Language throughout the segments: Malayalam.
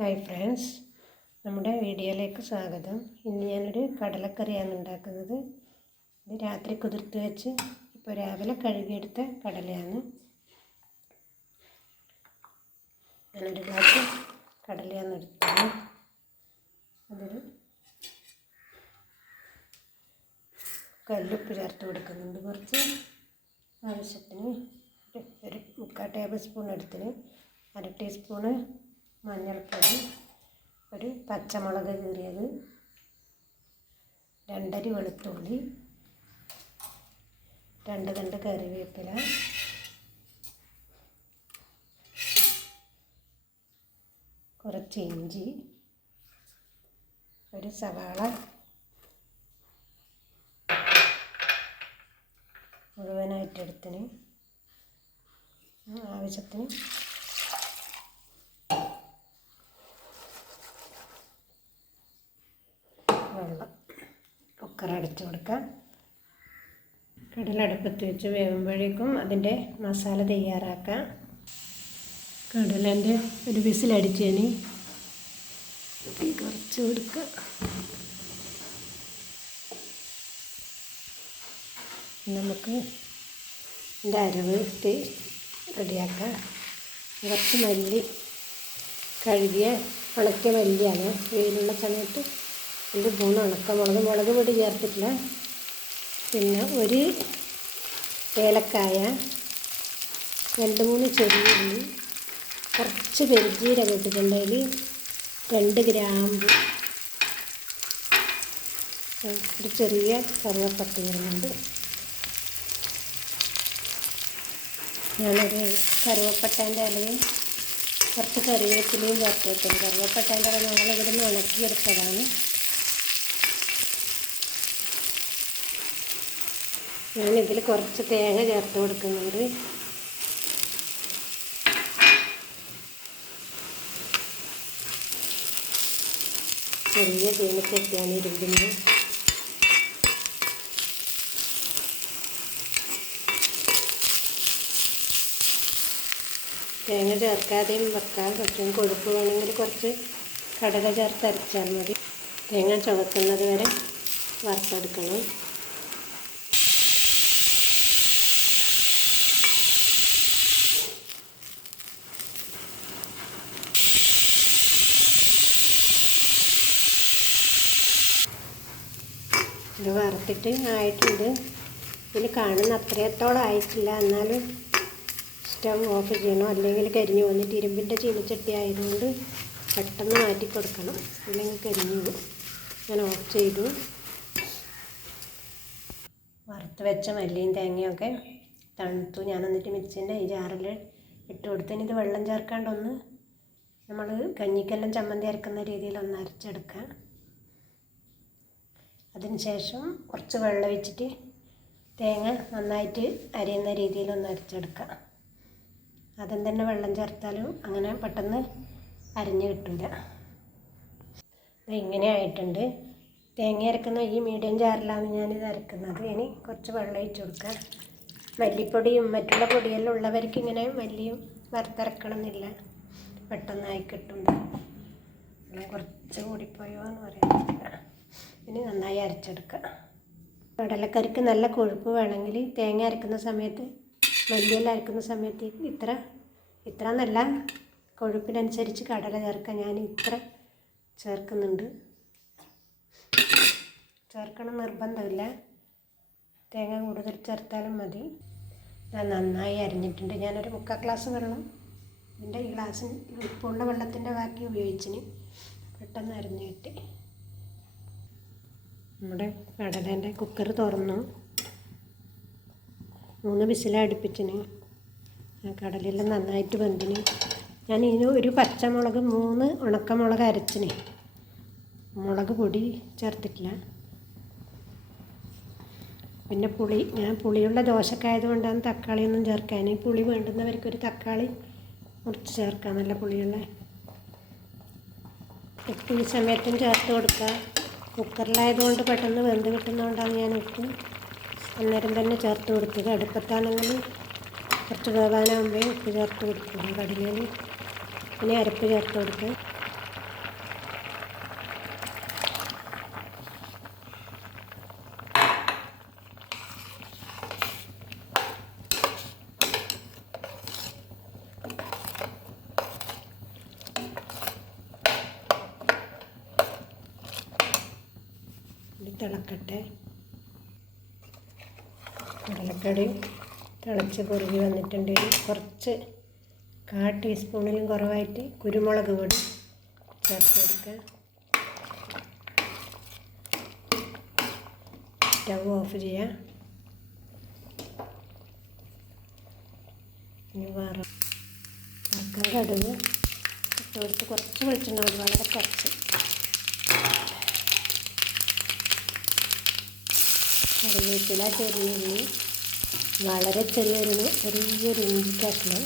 ഹായ് ഫ്രണ്ട്സ്, നമ്മുടെ വീഡിയോയിലേക്ക് സ്വാഗതം. ഇന്ന് ഞാനൊരു കടലക്കറിയാണ് ഉണ്ടാക്കുന്നത്. ഇത് രാത്രി കുതിർത്ത് വെച്ച് ഇപ്പോൾ രാവിലെ കഴുകിയെടുത്ത കടലയാണ്. ഞാനൊരു ഗ്ലാസ് കടലയാണ് എടുത്തത്. അതിൽ കല്ലുപ്പ് ചേർത്ത് കൊടുക്കുന്നുണ്ട്. കുറച്ച് ആവശ്യത്തിന് ഒരു 3/4 ടേബിൾ സ്പൂൺ എടുത്തിന്, 1/2 ടീസ്പൂണ് മഞ്ഞൾപ്പൊടി, ഒരു പച്ചമുളക് കീറിയത്, 2 അരി വെളുത്തുള്ളി, 2 തണ്ട് കറിവേപ്പില, കുറച്ച് ഇഞ്ചി, ഒരു സവാള മുഴുവനായിട്ടെടുത്തിന്, ആവശ്യത്തിന് വെള്ളം. കുക്കർ അടച്ചു കൊടുക്കാം. കടലടുപ്പത്ത് വെച്ച് വേവുമ്പോഴേക്കും അതിൻ്റെ മസാല തയ്യാറാക്കാം. കടലേൻ്റെ ഒരു വിസിലടിച്ചതിന് തീ കുറച്ച് കൊടുക്കുക. നമുക്ക് ഇതിൻ്റെ അരവ് ഇട്ട് റെഡിയാക്കാം. കുറച്ച് മല്ലി, കഴുകിയ ഉണക്കിയ മല്ലിയാണ്. വെയിലുള്ള സമയത്ത് ഇത് 3 ഉണക്കമുളക്, മുളക് പൊടി ചേർത്തിട്ടില്ല. പിന്നെ ഒരു ഏലക്കായ, 2-3 ചെറിയ ഉള്ളി, കുറച്ച് പെരുംജീരകം ഇട്ടിട്ടുണ്ടെങ്കിൽ 2 ഗ്രാമ്പ്, ഒരു ചെറിയ കറുവപ്പട്ട ഇടുന്നുണ്ട്. ഞാനൊരു കറുവപ്പട്ടേൻ്റെ ഇലയും കുറച്ച് കറിവേപ്പിലയും ചേർത്തിട്ടുണ്ട്. കറുവപ്പട്ടേൻ്റെ ഇല ഞങ്ങളിവിടെ നിന്ന് ഉണക്കിയെടുത്തതാണ്. ഞാനിതിൽ കുറച്ച് തേങ്ങ ചേർത്ത് കൊടുക്കുന്നുണ്ട്. ചെറിയ ചീനച്ചട്ടിയാണ് ഇരുമ്പുന്നത്. തേങ്ങ ചേർക്കാതെയും വെക്കാം. പക്ഷേ കൊഴുപ്പ് വേണമെങ്കിൽ കുറച്ച് കടല ചേർത്ത് അരച്ചാൽ മതി. തേങ്ങ ചുവക്കുന്നത് വരെ വറുത്തെടുക്കണം. ഇത് വറുത്തിട്ട് ആയിട്ടുണ്ട്. ഇതിൽ കാണുന്ന അത്രത്തോളം ആയിട്ടില്ല. എന്നാലും സ്റ്റവ് ഓഫ് ചെയ്യണം, അല്ലെങ്കിൽ കരിഞ്ഞു വന്നിട്ട് ഇരുമ്പിൻ്റെ ചീനച്ചട്ടി ആയതുകൊണ്ട് പെട്ടെന്ന് മാറ്റി കൊടുക്കണം, അല്ലെങ്കിൽ കരിഞ്ഞു പോകും. ഞാൻ ഓഫ് ചെയ്തു. വറുത്ത് വെച്ച മല്ലിയും തേങ്ങയൊക്കെ തണുത്തു. ഞാൻ എന്നിട്ട് മിക്സിൻ്റെ ഈ ജാറിൽ ഇട്ട് കൊടുത്തതിന് ഇത് വെള്ളം ചേർക്കാണ്ടൊന്ന് നമ്മൾ കഞ്ഞിക്കെല്ലാം ചമ്മന്തി അരക്കുന്ന രീതിയിൽ ഒന്ന് അരച്ചെടുക്കുക. അതിന് ശേഷം കുറച്ച് വെള്ളം ഒഴിച്ചിട്ട് തേങ്ങ നന്നായിട്ട് അരിയുന്ന രീതിയിലൊന്ന് അരച്ചെടുക്കുക. ആദ്യം തന്നെ വെള്ളം ചേർത്താലും അങ്ങനെ പെട്ടെന്ന് അരിഞ്ഞ് കിട്ടില്ല. ഇങ്ങനെ ആയിട്ടുണ്ട്. തേങ്ങ അരക്കുന്ന ഈ മീഡിയം ജാറിലാണ് ഞാനിത് അരക്കുന്നത്. ഇനി കുറച്ച് വെള്ളം ഒഴിച്ച് കൊടുക്കുക. മല്ലിപ്പൊടിയും മറ്റുള്ള പൊടിയെല്ലാം ഉള്ളവർക്ക് ഇങ്ങനെ മല്ലിയും വറുത്തരക്കണം എന്നില്ല, പെട്ടെന്നായി കിട്ടും. കുറച്ച് കൂടിപ്പോയോ എന്ന് പറയാൻ. ഇനി നന്നായി അരച്ചെടുക്കുക. കടലക്കറിക്ക് നല്ല കൊഴുപ്പ് വേണമെങ്കിൽ തേങ്ങ അരക്കുന്ന സമയത്ത്, മല്ലിയെല്ലാം അരക്കുന്ന സമയത്ത് ഇത്ര നല്ല കൊഴുപ്പിനനുസരിച്ച് കടല ചേർക്കുക. ഞാൻ ഇത്ര ചേർക്കുന്നുണ്ട്. ചേർക്കണം നിർബന്ധമില്ല, തേങ്ങ കൂടുതൽ ചേർത്താലും മതി. ഞാൻ നന്നായി അരിഞ്ഞിട്ടുണ്ട്. ഞാനൊരു 3/4 ഗ്ലാസ് വെള്ളം ഇതിൻ്റെ ഈ ഗ്ലാസ്സിന് ഉപ്പുള്ള വെള്ളത്തിൻ്റെ ബാക്കി ഉപയോഗിച്ചിന് പെട്ടെന്ന് അരിഞ്ഞ് കിട്ടി. നമ്മുടെ കടലേൻ്റെ കുക്കർ തുറന്നു. 3 വിസിലടുപ്പിച്ചിന്. കടലെല്ലാം നന്നായിട്ട് വെന്തിന്. ഞാൻ ഇതിന് ഒരു പച്ചമുളക്, 3 ഉണക്കമുളക് അരച്ചിന്. മുളക് പൊടി ചേർത്തിട്ടില്ല. പിന്നെ പുളി, ഞാൻ പുളിയുള്ള ദോശക്കായതുകൊണ്ടാണ് തക്കാളിയൊന്നും ചേർക്കാൻ. പുളി വേണ്ടുന്നവർക്കൊരു തക്കാളി മുറിച്ച് ചേർക്കാം, നല്ല പുളിയുള്ള. ഉപ്പ് ഈ സമയത്തും ചേർത്ത് കൊടുക്കുക. കുക്കറിലായതുകൊണ്ട് പെട്ടെന്ന് വെന്ത് കിട്ടുന്നതുകൊണ്ടാണ് ഞാൻ ഉപ്പ് അന്നേരം തന്നെ ചേർത്ത് കൊടുത്തത്. അടുപ്പത്താണെങ്കിൽ കുറച്ച് വേവാനാകുമ്പോൾ ഉപ്പ് ചേർത്ത് കൊടുക്കുക. കടലയിൽ ഇനി അരപ്പ് ചേർത്ത് കൊടുക്കുക. തിളക്കട്ടെ. കടലക്കറി തിളച്ച് കുറുകി വന്നിട്ടുണ്ടെങ്കിൽ കുറച്ച് 1/4 ടീസ്പൂണിലും കുറവായിട്ട് കുരുമുളക് പൊടി ചേർത്ത് കൊടുക്കുക. സ്റ്റവ് ഓഫ് ചെയ്യുക. ഇനി വറുക്കാൻ കടുക് ഇട്ട് കൊടുത്ത് കുറച്ച് വെളിച്ചെണ്ണ മതി, വളരെ കുറച്ച്. കറിവേപ്പില, ചെറിയുള്ളി, വളരെ ചെറിയൊരു ഇഞ്ചി കഷ്ണം,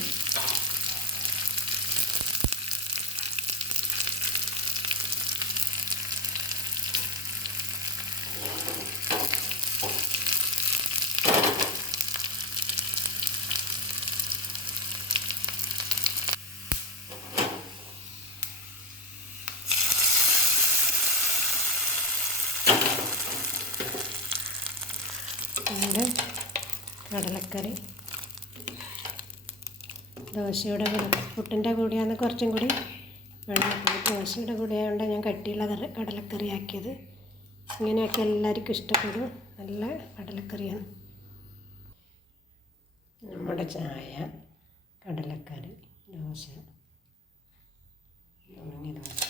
കടലക്കറി ദോശയുടെ കൂടെ, പുട്ടിൻ്റെ കൂടെയാണ് കുറച്ചും കൂടി വെള്ളത്തിൽ. ദോശയുടെ കൂടെ ആയതുകൊണ്ട് ഞാൻ കട്ടിയുള്ള കടലക്കറി ആക്കിയത്. ഇങ്ങനെയൊക്കെ എല്ലാവർക്കും ഇഷ്ടപ്പെടും. നല്ല കടലക്കറിയാണ്. നമ്മുടെ ചായ, കടലക്കറി, ദോശ, ഉണങ്ങിയ ദോശ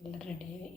എല്ലാം റെഡിയായി.